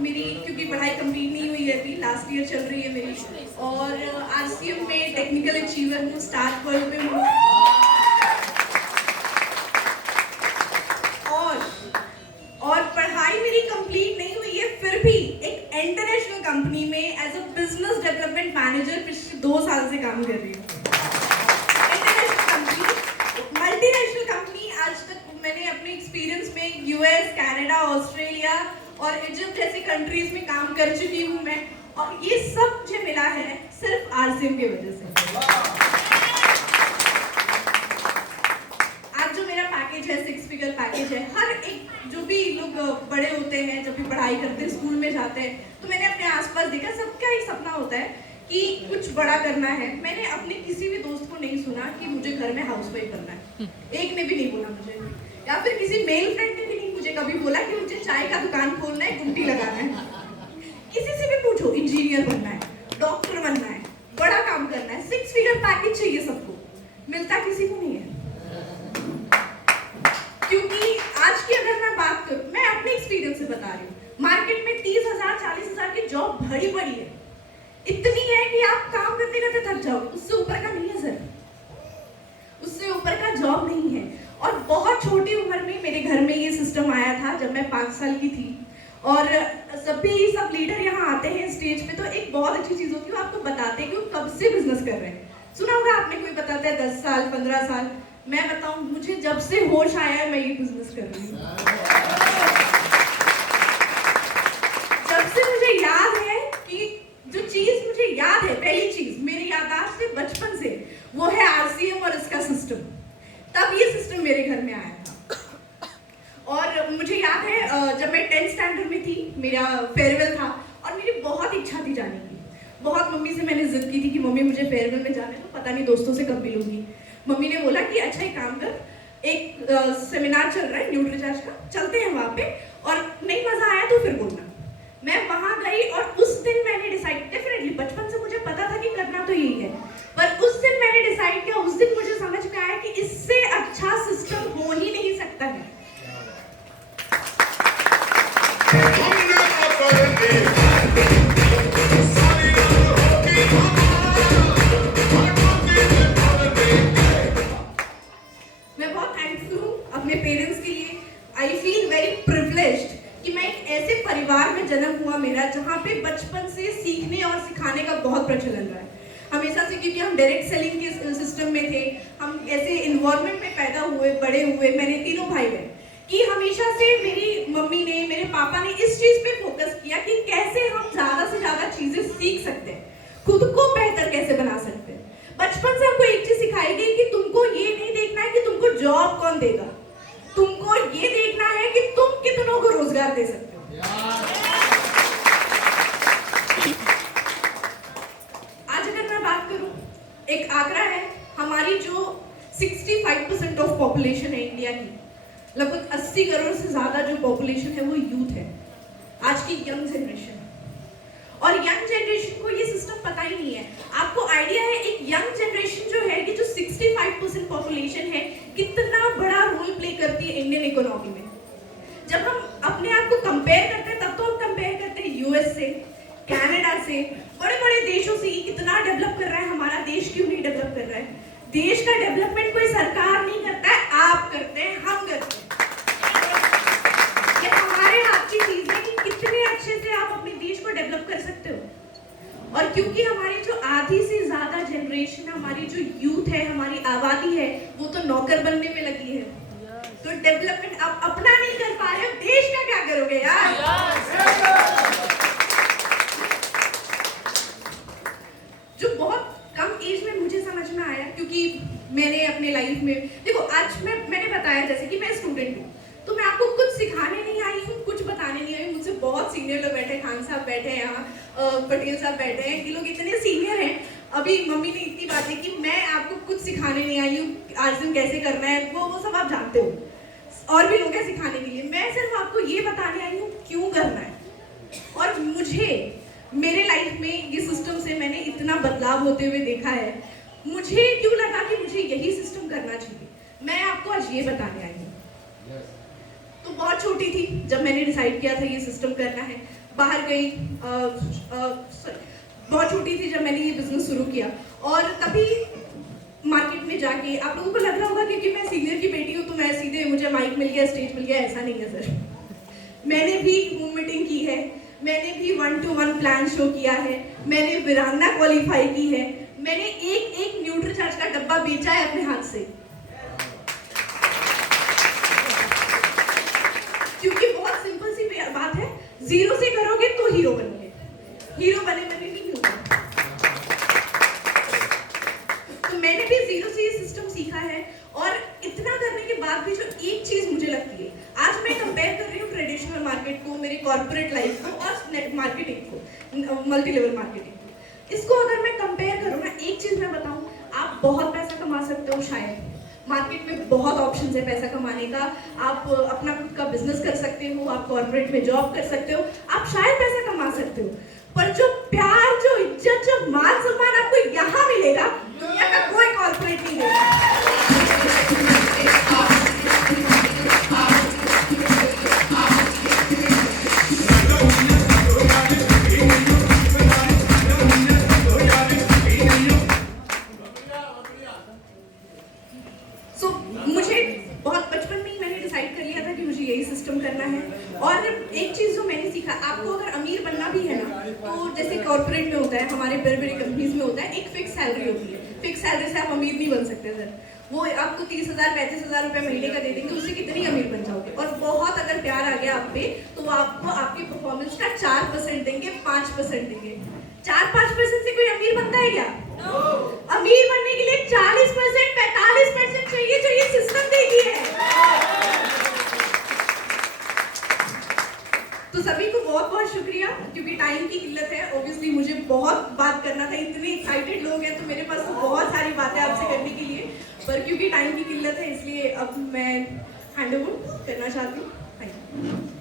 मेरी क्योंकि पढ़ाई कंप्लीट नहीं हुई है, अभी लास्ट ईयर चल रही है मेरी, और आरसीएम में टेक्निकल अचीवर हूँ, स्टार वर्ल्ड में हूँ। और पढ़ाई मेरी कंप्लीट नहीं हुई है, फिर भी एक इंटरनेशनल कंपनी में as a business development manager पिछले 2 साल से काम कर रही हूँ। International company, multinational company. आज तक मैंने अपने एक्सपीरियंस में यूएस, कनाडा, ऑस्ट्रेलिया और इजिप्ट जैसी कंट्रीज में काम कर चुकी हूँ मैं, और ये सब मुझे मिला है सिर्फ आरसीएम की वजह से। आज जो मेरा पैकेज है 6 फिगर पैकेज है। हर एक जो भी लोग बड़े होते हैं, जब भी पढ़ाई करते हैं, स्कूल में जाते हैं, तो मैंने अपने आसपास देखा सबका एक सपना होता है कि कुछ बड़ा करना है। मैंने अपने किसी भी दोस्त को नहीं सुना कि मुझे घर में हाउसवाइफ बनना है, एक ने भी नहीं बोला मुझे, या फिर किसी मेल फ्रेंड ने भी नहीं मुझे कभी बोला कि मुझे चाय का दुकान खोलना है, गुमटी लगाना है। किसी से भी पूछो, इंजीनियर बनना है, डॉक्टर बनना है, बड़ा काम करना है, 6 फिगर पैकेज चाहिए सबको, मिलता किसी को नहीं है। क्योंकि आज की अगर मैं बात करूं, मैं अपने एक्सपीरियंस से बता रही हूँ, मार्केट में 30,000 40,000 की जॉब भरी पड़ी है, इतनी है कि आप काम करते करते थक जाओगे, उससे ऊपर का नहीं है सर, उससे ऊपर का जॉब नहीं है। और बहुत छोटी उम्र में मेरे घर में ये सिस्टम आया था, जब मैं 5 साल की थी, और सब लीडर यहाँ आते हैं स्टेज पे, तो एक बहुत अच्छी चीज होती है, वो आपको बताते हैं कि वो कब से बिजनेस कर रहे हैं। सुना होगा आपने, कोई बताता है 10 साल 15 साल, मैं बताऊं, मुझे जब से होश आया है मैं ये बिजनेस कर रही हूँ। जब से मुझे याद है कि जो चीज मुझे याद है, पहली चीज मेरी याददाश्त से बचपन से, वो है आरसीएम और इसका सिस्टम। तब ये सिस्टम मेरे घर में आया था। और मुझे याद है जब मैं 10th स्टैंडर्ड में थी, मेरा फेयरवेल था, और मेरी बहुत इच्छा थी जाने की। बहुत मम्मी से मैंने जिद की थी कि मम्मी मुझे फेयरवेल में जाने दो, पता नहीं दोस्तों से कब मिलूंगी। मम्मी ने बोला कि अच्छा एक काम कर, एक सेमिनार चल रहा है न्यूट्रीचार्ज का, चलते हैं वहाँ पे, और नहीं मजा आया तो फिर बोलना। मैं वहाँ गई, और उस दिन मैंने डिसाइड, डेफिनेटली बचपन से मुझे पता था कि करना तो यही है, पर उस दिन मैंने डिसाइड किया, उस दिन मुझे समझ में आया कि इससे अच्छा सिस्टम हो ही नहीं सकता है। मैं बहुत थैंकफुल हूँ अपने पेरेंट्स के लिए। आई फील वेरी प्रिविलेज्ड कि मैं एक ऐसे परिवार में जन्म हुआ मेरा, जहाँ पे बचपन से सीखने और सिखाने का बहुत प्रचलन रहा है हमेशा से, क्योंकि हम डायरेक्ट सेलिंग के सिस्टम में थे, हम ऐसे इन्वायरमेंट में पैदा हुए, बड़े हुए। मैंने तीनों भाई बहन कि हमेशा से मेरी मम्मी ने, मेरे पापा ने इस चीज पे फोकस किया कि कैसे हम ज्यादा से ज्यादा चीजें सीख सकते हैं, खुद को बेहतर कैसे बना सकते हैं। बचपन से हमको एक चीज सिखाई गई कि तुमको ये नहीं देखना है कि तुमको जॉब कौन देगा, तुमको ये देखना है कि तुम कितनों को रोजगार दे सकते हो। आज अगर मैं बात करूं, एक आंकड़ा है, हमारी जो 65% ऑफ पॉपुलेशन है इंडिया की, लगभग 80 करोड़ से ज्यादा जो पॉपुलेशन है वो यूथ है, आज की यंग जनरेशन। और यंग जनरेशन को ये सिस्टम पता ही नहीं है। आपको आइडिया है एक यंग जनरेशन जो है, कि जो 65% पॉपुलेशन है, कितना बड़ा रोल प्ले करती है इंडियन इकोनॉमी में। जब हम अपने आप को कंपेयर करते हैं, तब तो हम कंपेयर करते हैं यूएस से, कनाडा से, बड़े बड़े देशों से, कितना डेवलप कर रहा है, हमारा देश क्यों नहीं डेवलप कर रहा है। देश का डेवलपमेंट कोई सरकार नहीं करता है, आप करते हैं, हम करते हैं। ये हमारे हाथ की चीज है कि कितने अच्छे से आप अपने देश को डेवलप कर सकते हो। और क्योंकि हमारी जो आधी से ज्यादा जनरेशन, हमारी जो यूथ है, हमारी आबादी है, वो तो नौकर बनने में लगी है, तो डेवलपमेंट आप अपना नहीं कर पा रहे हो, देश का क्या करोगे यार। जो बहुत कम एज में मुझे समझ में आया, क्योंकि मैंने अपने लाइफ में, देखो आज मैंने बताया जैसे कि मैं स्टूडेंट हूँ, तो मैं आपको कुछ सिखाने नहीं आई हूँ, कुछ बताने नहीं आई हूँ। मुझसे बहुत सीनियर लोग बैठे, खान साहब बैठे हैं यहाँ, पटेल साहब बैठे हैं, ये लोग इतने सीनियर हैं। अभी मम्मी ने इतनी बात है कि मैं आपको कुछ सिखाने नहीं आई हूँ, आरसीएम कैसे करना है, वो सब आप जानते हो, और भी लोग हैं सिखाने के लिए। मैं सिर्फ आपको ये बताने आई हूँ क्यों करना है। और मुझे मेरे लाइफ में ये सिस्टम से मैंने इतना बदलाव होते हुए देखा है, मुझे क्यों लगा कि मुझे यही सिस्टम करना चाहिए, मैं आपको आज ये बताने आई हूँ। तो बहुत छोटी थी जब मैंने डिसाइड किया था ये सिस्टम करना है, बाहर गई, बहुत छोटी थी जब मैंने ये बिजनेस शुरू किया, और तभी मार्केट में जाके आप लोगों को लग रहा होगा क्योंकि मैं सीनियर की बेटी हूँ तो मैं सीधे मुझे माइक मिल गया, स्टेज मिल गया, ऐसा नहीं है सर। मैंने भी मूव मीटिंग की है, मैंने भी 1-to-1 प्लान शो किया है, मैंने वीरांगना क्वालिफाई की है, मैंने एक न्यूट्रीचार्ज का डब्बा बेचा है अपने हाथ से, क्योंकि बहुत सिंपल सी बात है, जीरो से करोगे तो हीरो बनोगे, हीरो बने बने नहीं होगा। तो मैंने भी जीरो से ये सिस्टम सीखा है, और इतना करने के बाद भी जो एक चीज मुझे लगती है, आज मैं कंपेयर कर रही हूँ ट्रेडिशनल मार्केट को, मेरी कॉर्पोरेट लाइफ को और नेट मार्केटिंग को, मल्टी लेवल मार्केटिंग को, इसको अगर मैं कंपेयर करूँ ना, एक चीज मैं बताऊँ, आप बहुत पैसा कमा सकते हो शायद, मार्केट में बहुत ऑप्शंस है पैसा कमाने का, आप अपना खुद का बिजनेस कर सकते हो, आप कॉर्पोरेट में जॉब कर सकते हो, आप शायद पैसा कमा सकते हो, पर जो प्यार, जो इज्जत, जो मान सम्मान आपको यहाँ मिलेगा, दुनिया का कोई कॉर्पोरेट नहीं देगा। मुझे बहुत बचपन में ही मैंने डिसाइड कर लिया था कि मुझे यही सिस्टम करना है। और एक चीज जो मैंने सीखा, आपको अगर अमीर बनना भी है ना, तो जैसे कॉर्पोरेट में होता है, हमारे बड़ी बड़ी कंपनीज में होता है, एक फिक्स सैलरी होती है, फिक्स सैलरी से आप अमीर नहीं बन सकते सर, वो आपको 30,000 35,000 रुपये महीने का दे देंगे, उससे कितनी अमीर बन जाओगे। और बहुत अगर प्यार आ गया आप पे, तो वो आपको आपकी परफॉर्मेंस का 4% देंगे, 5% देंगे। 4-5% से कोई अमीर बनता है क्या? अमीर बनने के लिए 40%, 45% चाहिए, जो ये सिस्टम देती है। तो सभी को बहुत बहुत शुक्रिया, क्योंकि टाइम की किल्लत है, ऑब्वियसली मुझे बहुत बात करना था, इतने एक्साइटेड लोग हैं तो मेरे पास तो बहुत सारी बातें आपसे करने के लिए, पर क्योंकि टाइम की किल्लत है इसलिए अब मैं हैंड ओवर करना चाहती हूँ। Thank you.